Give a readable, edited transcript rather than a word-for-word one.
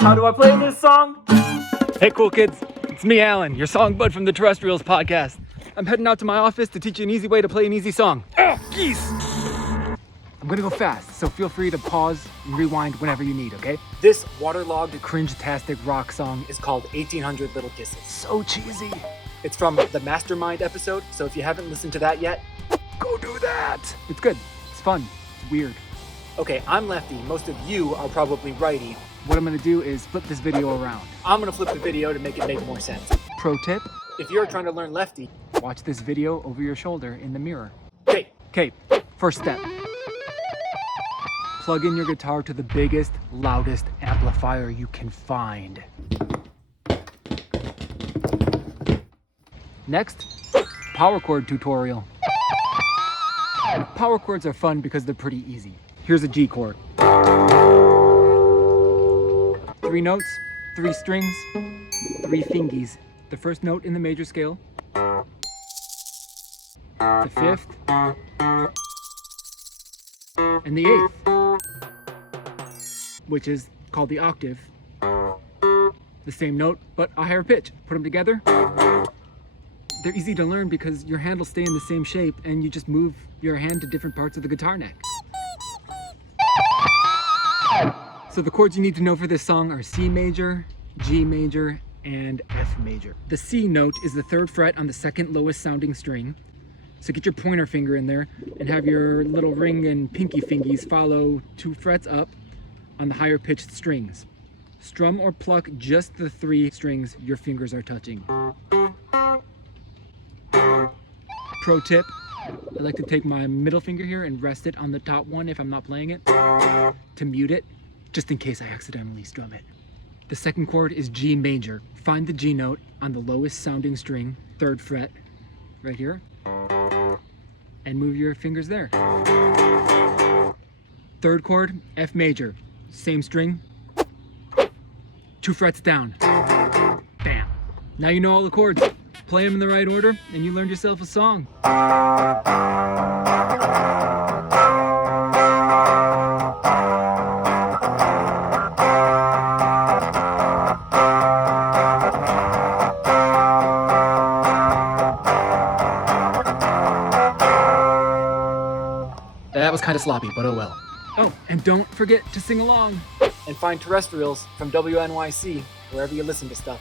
How do I play this song? Hey cool kids, it's me Alan, your song bud from the Terrestrials podcast. I'm heading out to my office to teach you an easy way to play an easy song. Geese! I'm gonna go fast, so feel free to pause and rewind whenever you need, okay? This waterlogged, cringe-tastic rock song is called 1800 Little Kisses. So cheesy. It's from the Mastermind episode, so if you haven't listened to that yet, go do that! It's good, it's fun, it's weird. Okay, I'm lefty, most of you are probably righty. What I'm gonna do is flip this video around. I'm gonna flip the video to make it make more sense. Pro tip, if you're trying to learn lefty, watch this video over your shoulder in the mirror. Okay, first step. Plug in your guitar to the biggest, loudest amplifier you can find. Next, power chord tutorial. Power chords are fun because they're pretty easy. Here's a G chord. 3 notes, 3 strings, 3 fingies. The first note in the major scale, the 5th, and the 8th, which is called the octave. The same note, but a higher pitch. Put them together. They're easy to learn because your hand will stay in the same shape and you just move your hand to different parts of the guitar neck. So the chords you need to know for this song are C major, G major, and F major. The C note is the 3rd fret on the 2nd lowest sounding string. So get your pointer finger in there and have your little ring and pinky fingies follow 2 frets up on the higher pitched strings. Strum or pluck just the 3 strings your fingers are touching. Pro tip, I like to take my middle finger here and rest it on the top one if I'm not playing it, to mute it, just in case I accidentally strum it. The 2nd chord is G major. Find the G note on the lowest sounding string, 3rd fret, right here, and move your fingers there. 3rd chord, F major. Same string, 2 frets down. Bam. Now you know all the chords. Play them in the right order, and you learned yourself a song. That was kind of sloppy, but oh well. Oh, and don't forget to sing along. And find Terrestrials from WNYC wherever you listen to stuff.